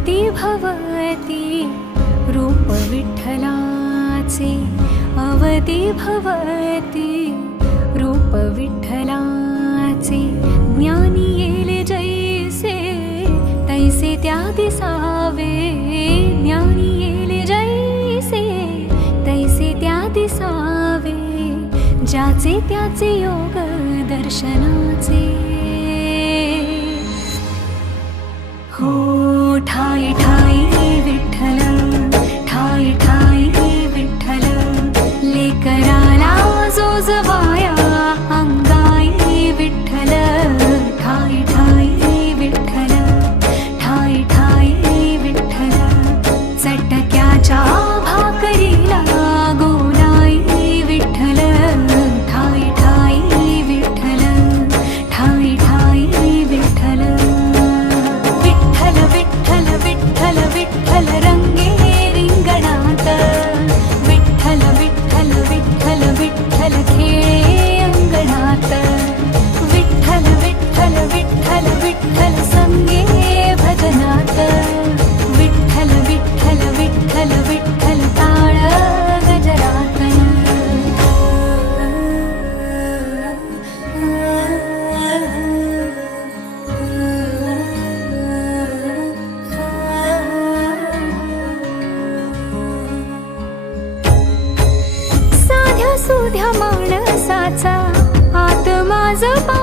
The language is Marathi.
अवधी भवती रूप विठ्ठलाचे, अवधी भवती रूप विठ्ठलाचे। ज्ञानी येले जैसे तैसे त्या दिसावे, ज्ञानी येले जैसे तैसे त्या दिसावे। ज्याचे त्याचे योग दर्शनाचे, हो ठाई ठाई विठ्ठल, ठाई ठाई विठ्ठल। लेकराला जो जवाया अंगाई विठ्ठल, ठाई ठाई विठ्ठल, ठाई ठाई विठ्ठल। चटक्याच्या भाकरीला गोलाई विठ्ठल, ठाई ठाई विठ्ठल, ठाई ठाई विठ्ठल। विठ्ठल विठ्ठल विठ्ठल विठ्ठल रंगे रिंगणात, विठ्ठल विठ्ठल विठ्ठल विठ्ठल खेळे अंगणात। विठ्ठल विठ्ठल विठ्ठल विठ्ठल संगे भजनात, विठ्ठल विठ्ठल विठ्ठल विठ्ठल ताळ गजरात। साध्या सुध्या माणसाचा आत्मा जपा,